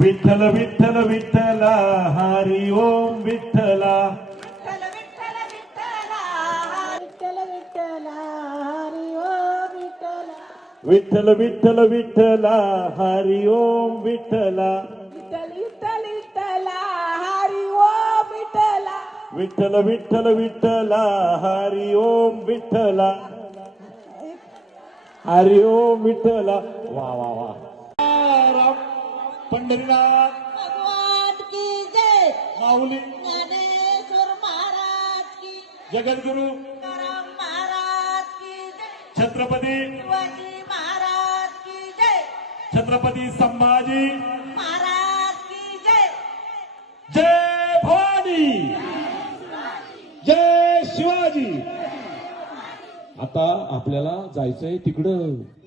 விட்டல விட்டல விட்டல ஹரி ஓம் விட்டல விட்டல விட்டல விட்டல ஹரி ஓம் விட்டல விட்டல விட்டல விட்டல ஹரி ஓம் விட்டல ஹரி ஓம் விட்டல வா வா வா पंढरीनाथ भगवान की जय माऊली ज्ञानेश्वर महाराज की जगद्गुरु महाराज की जय छत्रपती शिवाजी महाराज की जय छत्रपती संभाजी महाराज की जय जय भवानी जय शिवाजी आता आपल्याला जायचंय तिकडं